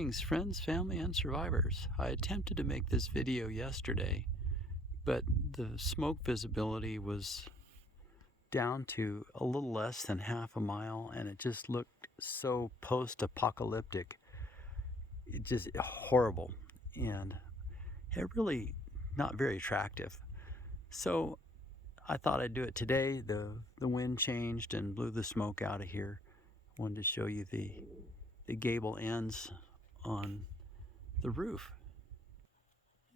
Greetings, friends, family, and survivors. I attempted to make this video yesterday, but the smoke visibility was down to a little less than half a mile, and it just looked so post-apocalyptic. It just horrible, and it really not very attractive. So I thought I'd do it today. The wind changed and blew the smoke out of here. I wanted to show you the gable ends on the roof.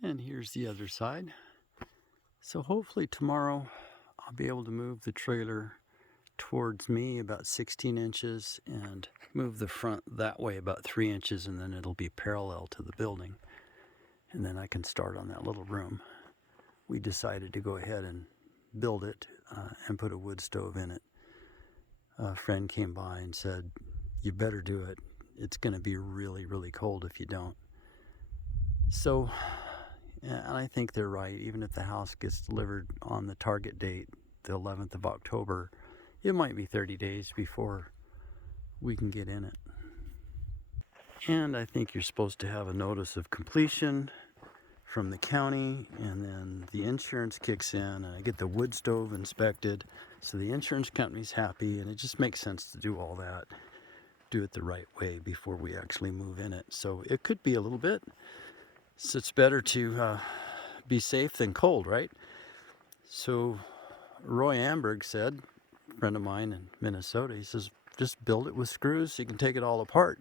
And here's the other side. So hopefully tomorrow I'll be able to move the trailer towards me about 16 inches and move the front that way about 3 inches, and then it'll be parallel to the building. And then I can start on that little room. We decided to go ahead and build it and put a wood stove in it. A friend came by and said, "You better do it. It's going to be really, really cold if you don't." So, and I think they're right. Even if the house gets delivered on the target date, the 11th of October, it might be 30 days before we can get in it. And I think you're supposed to have a notice of completion from the county, and then the insurance kicks in, and I get the wood stove inspected, so the insurance company's happy, and it just makes sense to do all that, do it the right way before we actually move in it. So it could be a little bit, so it's better to be safe than cold, right? So Roy Amberg said, a friend of mine in Minnesota, he says, just build it with screws so you can take it all apart,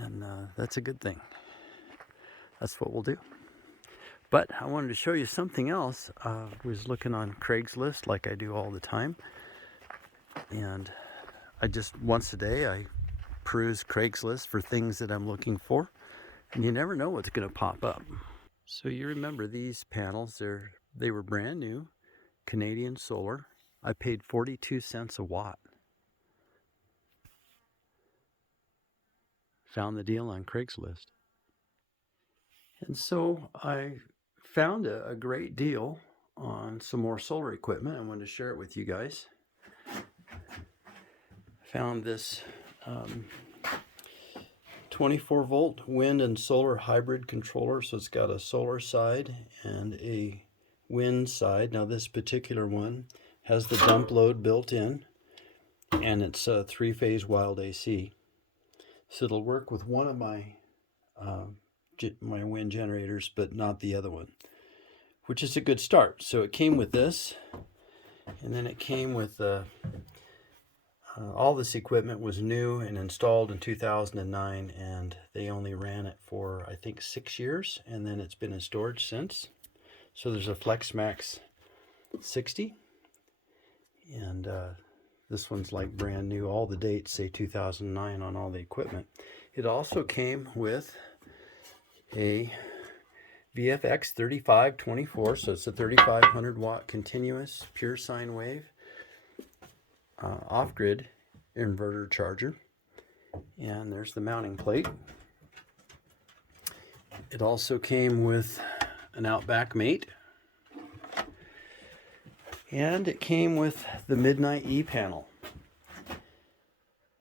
and that's a good thing. That's what we'll do. But I wanted to show you something else. I was looking on Craigslist like I do all the time, and I just once a day I peruse Craigslist for things that I'm looking for, and you never know what's going to pop up. So you remember these panels? They were brand new, Canadian Solar. I paid 42 cents a watt. Found the deal on Craigslist. And so I found a great deal on some more solar equipment. I wanted to share it with you guys. Found this 24 volt wind and solar hybrid controller. So it's got a solar side and a wind side. Now this particular one has the dump load built in, and it's a 3-phase wild AC. So it'll work with one of my wind generators, but not the other one, which is a good start. So it came with this, and then it came with all this equipment was new and installed in 2009, and they only ran it for I think 6 years, and then it's been in storage since. So there's a FlexMax 60, and this one's like brand new. All the dates say 2009 on all the equipment. It also came with a VFX 3524, so it's a 3500 watt continuous pure sine wave off-grid inverter charger. And there's the mounting plate. It also came with an Outback Mate, and it came with the Midnight E panel.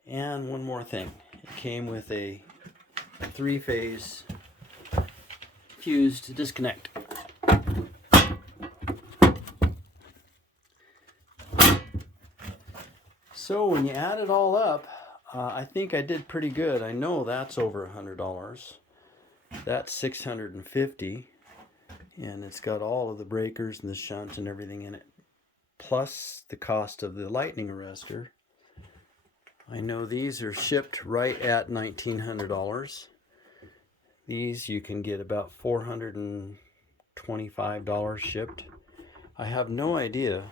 And one more thing, it came with a 3-phase fuse to disconnect. So when you add it all up, I think I did pretty good. I know that's over $100. That's $650, and it's got all of the breakers and the shunt and everything in it, plus the cost of the lightning arrestor. I know these are shipped right at $1,900. These you can get about $425 shipped. I have no idea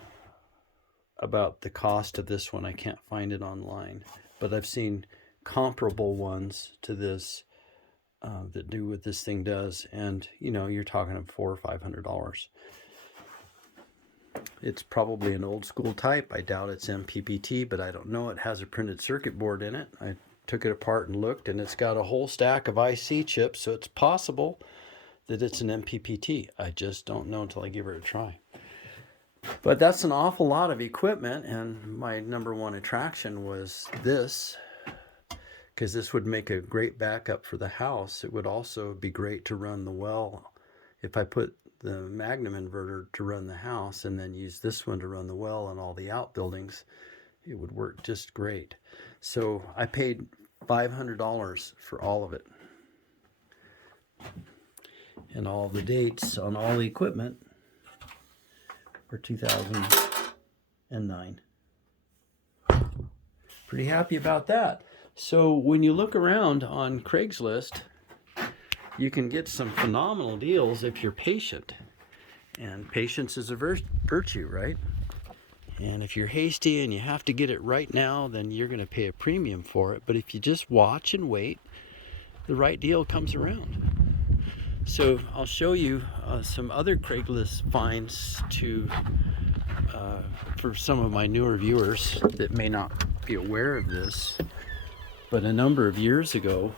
about the cost of this one. I can't find it online, but I've seen comparable ones to this that do what this thing does, and you know, you're talking of $400 or $500. It's probably an old school type. I doubt it's MPPT, but I don't know. It has a printed circuit board in it. I took it apart and looked, and it's got a whole stack of IC chips, so it's possible that it's an MPPT. I just don't know until I give it a try. But that's an awful lot of equipment, and my number one attraction was this because this would make a great backup for the house. It would also be great to run the well. If I put the Magnum inverter to run the house and then use this one to run the well and all the outbuildings, it would work just great. So I paid $500 for all of it. And all the dates on all the equipment for 2009. Pretty happy about that. So when you look around on Craigslist, you can get some phenomenal deals if you're patient. And patience is a virtue, right? And if you're hasty and you have to get it right now, then you're going to pay a premium for it. But if you just watch and wait, the right deal comes around. So I'll show you some other Craigslist finds for some of my newer viewers that may not be aware of this. But a number of years ago,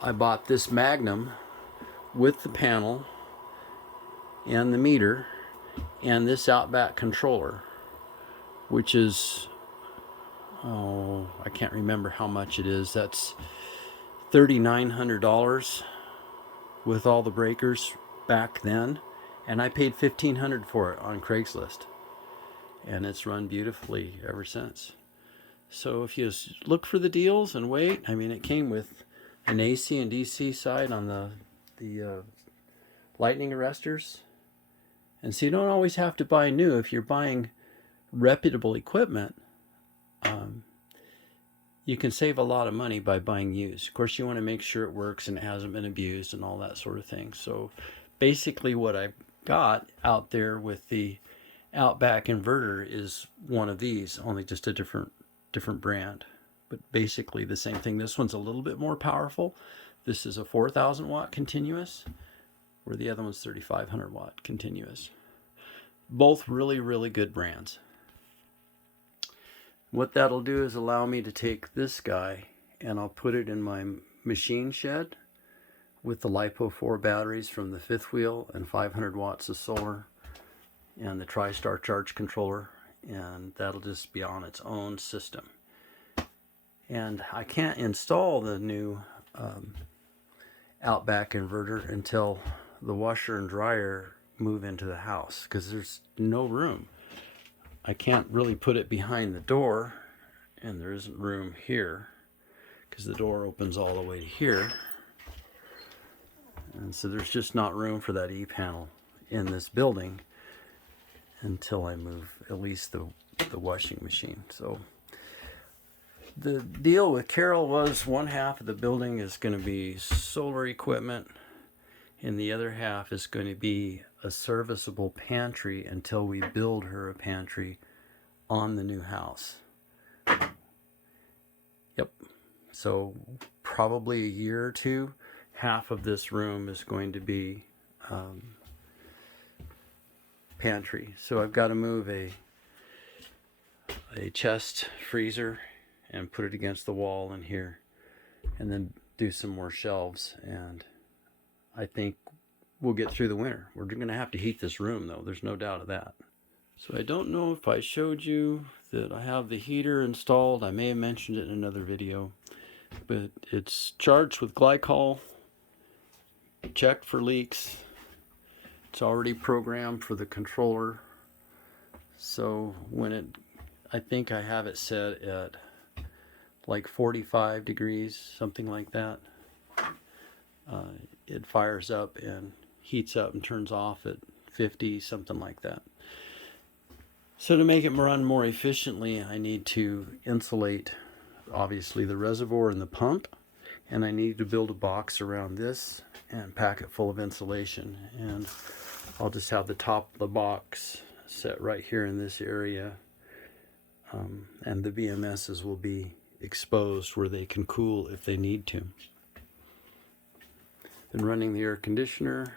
I bought this Magnum with the panel and the meter and this Outback controller, which is, oh, I can't remember how much it is. That's $3,900 with all the breakers back then, and I paid $1,500 for it on Craigslist, and it's run beautifully ever since. So if you look for the deals and wait, I mean, it came with an AC and DC side on the lightning arresters, and so you don't always have to buy new. If you're buying reputable equipment, you can save a lot of money by buying used. Of course, you want to make sure it works and it hasn't been abused and all that sort of thing. So basically what I got out there with the Outback inverter is one of these, only just a different brand, but basically the same thing. This one's a little bit more powerful. This is a 4,000 watt continuous, where the other one's 3,500 watt continuous. Both really, really good brands. What that'll do is allow me to take this guy and I'll put it in my machine shed with the LiPo4 batteries from the fifth wheel and 500 watts of solar and the TriStar charge controller, and that'll just be on its own system. And I can't install the new Outback inverter until the washer and dryer move into the house, because there's no room. I can't really put it behind the door, and there isn't room here because the door opens all the way to here, and so there's just not room for that E-panel in this building until I move at least the washing machine. So the deal with Carol was one half of the building is going to be solar equipment and the other half is going to be a serviceable pantry until we build her a pantry on the new house. Yep. So probably a year or two, half of this room is going to be pantry. So I've got to move a chest freezer and put it against the wall in here, and then do some more shelves, and I think we'll get through the winter. We're going to have to heat this room though, there's no doubt of that. So I don't know if I showed you that I have the heater installed. I may have mentioned it in another video, but it's charged with glycol, checked for leaks. It's already programmed for the controller. So when I think I have it set at like 45 degrees, something like that. It fires up and heats up and turns off at 50, something like that. So to make it run more efficiently, I need to insulate, obviously, the reservoir and the pump, and I need to build a box around this and pack it full of insulation. And I'll just have the top of the box set right here in this area, and the BMSs will be exposed where they can cool if they need to. Then running the air conditioner.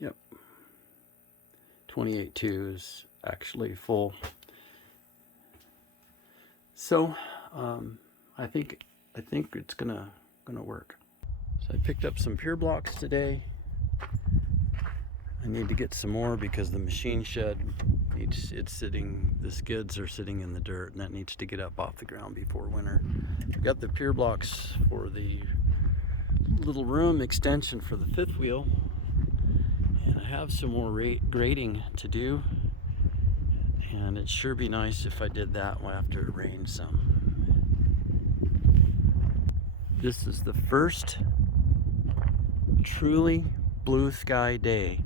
Yep. 28.2 is actually full. So I think it's gonna work. So I picked up some Pure Blocks today. I need to get some more because the machine shed It's sitting, the skids are sitting in the dirt, and that needs to get up off the ground before winter. I've got the pier blocks for the little room extension for the fifth wheel, and I have some more grading to do, and it'd sure be nice if I did that after it rained some. This is the first truly blue sky day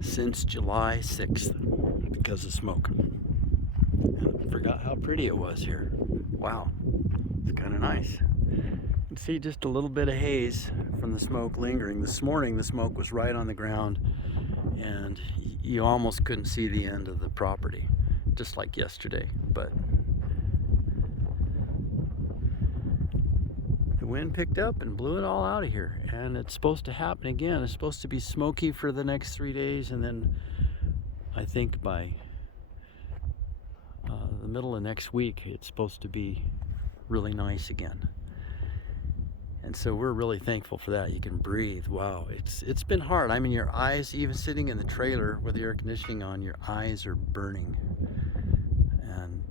since July 6th because of smoke. And I forgot how pretty it was here. Wow, it's kind of nice. You can see just a little bit of haze from the smoke lingering. This morning the smoke was right on the ground, and you almost couldn't see the end of the property, just like yesterday. But the wind picked up and blew it all out of here, and it's supposed to happen again. It's supposed to be smoky for the next 3 days, and then I think by the middle of next week it's supposed to be really nice again. And so we're really thankful for that. You can breathe. Wow, it's been hard. I mean, your eyes, even sitting in the trailer with the air conditioning on, your eyes are burning, and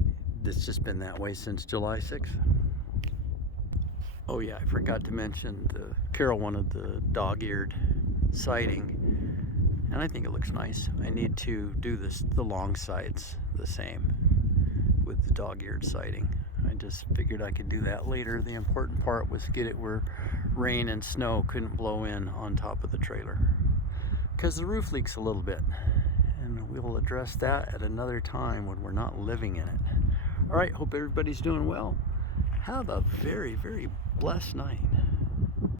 it's just been that way since July 6th. Oh yeah, I forgot to mention, Carol wanted the dog-eared siding, and I think it looks nice. I need to do the long sides the same with the dog-eared siding. I just figured I could do that later. The important part was get it where rain and snow couldn't blow in on top of the trailer, because the roof leaks a little bit, and we'll address that at another time when we're not living in it. All right, hope everybody's doing well. Have a very, very blessed night.